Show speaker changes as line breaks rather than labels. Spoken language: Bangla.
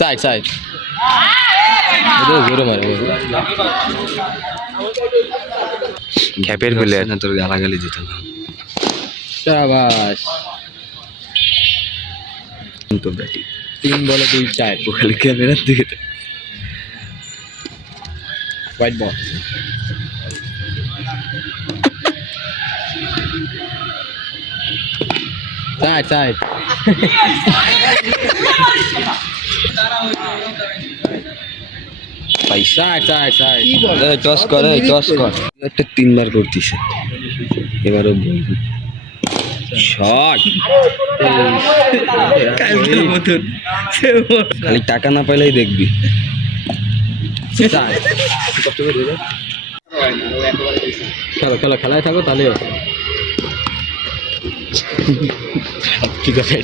সাইড সাইড জোরে মারে
খ্যাপের প্লেয়ার না তোর গালাগালি দিত না
শাবাশ
তো ব্যাটিং।
তিন বলে দুই চার।
ও খালি ক্যামেরার দিকে।
হোয়াইট বল সাইড সাইড
পয়সা
সাইড সাইড
টস কর টস কর। একটা তিনবার করতিস এবারও বলবি শট। খালি টাকা না পাইলেই দেখবি।
খেলো খেলো খেলায় থাকো তাহলে ঠিক আছে।